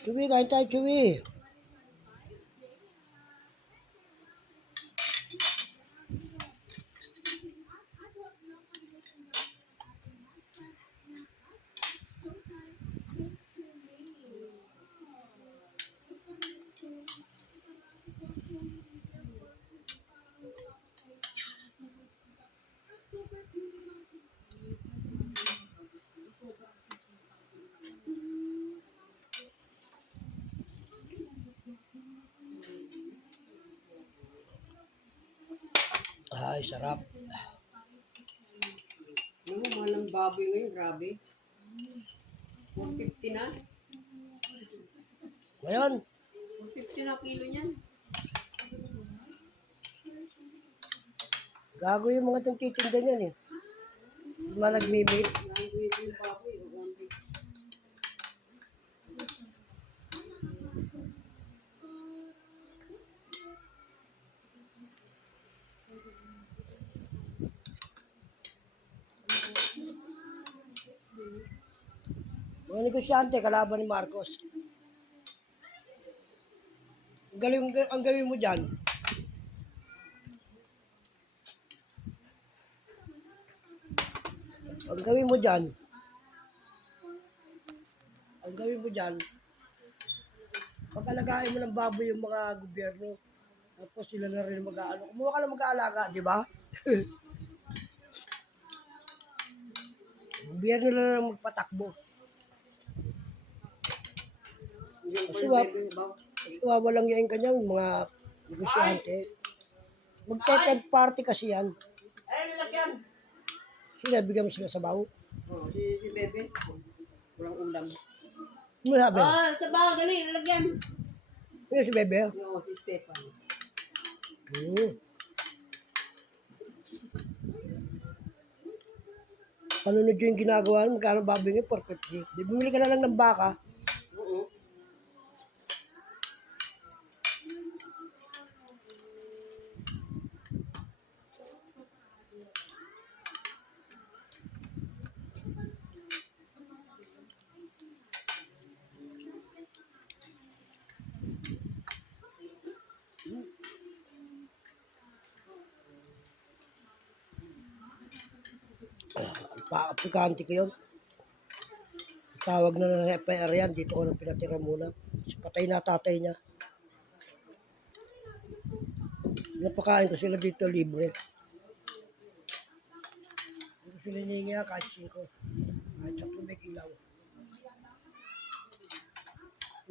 Chewy, kain tayo, Chewy. Ay, sarap. Ano, mahal ng baboy ngayon, grabe. 150 na. Ngayon, 150 na kilo niyan. gago yung mga itong titinda niyan eh. Yung mga nagmimit. Language yung baboy, 150. Mga negosyante, kalaban ni Marcos. Ang gawin mo dyan, ang gawin mo dyan, pag-alagain mo ng baboy yung mga gobyerno, tapos sila na rin mag-aano. Kumuha ka lang mag-aalaga, di ba? Gobyerno na lang magpatakbo. Kasi walang yain kanya, mga negosyante. Mag-third party kasi yan. Ay, lalagyan! Sila, bigyan mo sila sa bawo. Oh, si Bebe. Walang ulam. Ano sabi? Sa bawa, gali, lalagyan. Ano si Bebe? Oo, si Stefan. Panunod yung ginagawa, magkano baboy ngayon, 450. Di bumili ka na lang ng baka. Oo. Aplikante ko yun. Tawag na ng FIR yan, dito ko nang pinatira muna. Patay na tatay niya. Napakain ko sila dito libre. Dito sila hiningi kahit 5. Kahit sa tubig ilaw.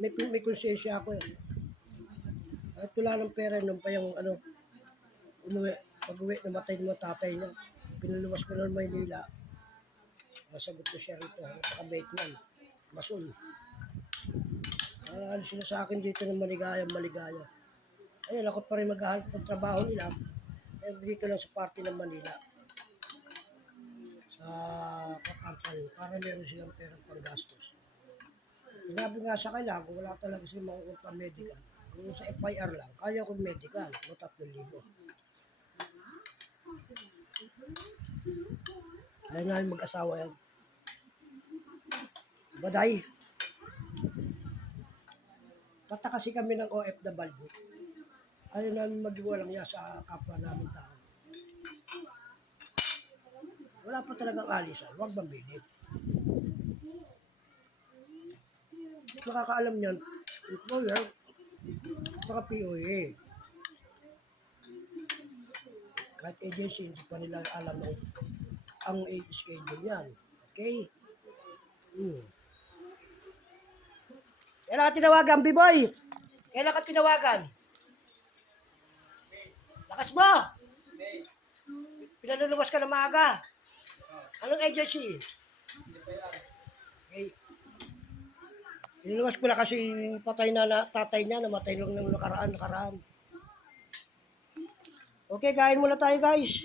May konsensya ako eh. At wala ng pera nung pa yung umuwi. Pag-uwi, namatay ng mga tatay niya. Pinaluwas ko ng Maynila. Masagot ko siya rito. Napakabait yan. Masul. Alis sila sa akin dito ng maligaya. Ayun, ako pa rin maghahanap ng trabaho nila. Dito lang sa party ng Manila. Sa Kapampal. Para meron silang perang panggastos. Sinabi nga sa kailangan, kung wala talaga silang makukuha pa medical. Kung sa FIR lang, kaya kong medical. O 3,000. Kaya namin mag-asawa yan. Baday. Tata kasi kami ng OFW. Ayaw namin mag-iwalang niya sa kapwa namin tao. Wala pa talagang alisan. Huwag mambilit. Nakakaalam niyan, employer, saka POA. Kahit agency, hindi pa nila alam ang age schedule yan. Okay? Kailan ka tinawagan, B-boy? Kailan ka tinawagan? Lakas mo! Pinaluluwas ka na maaga. Anong agency? Okay. Pinaluluwas ko na kasi patay na tatay niya, namatay lang ng nakaraan. Okay, kain muna tayo guys.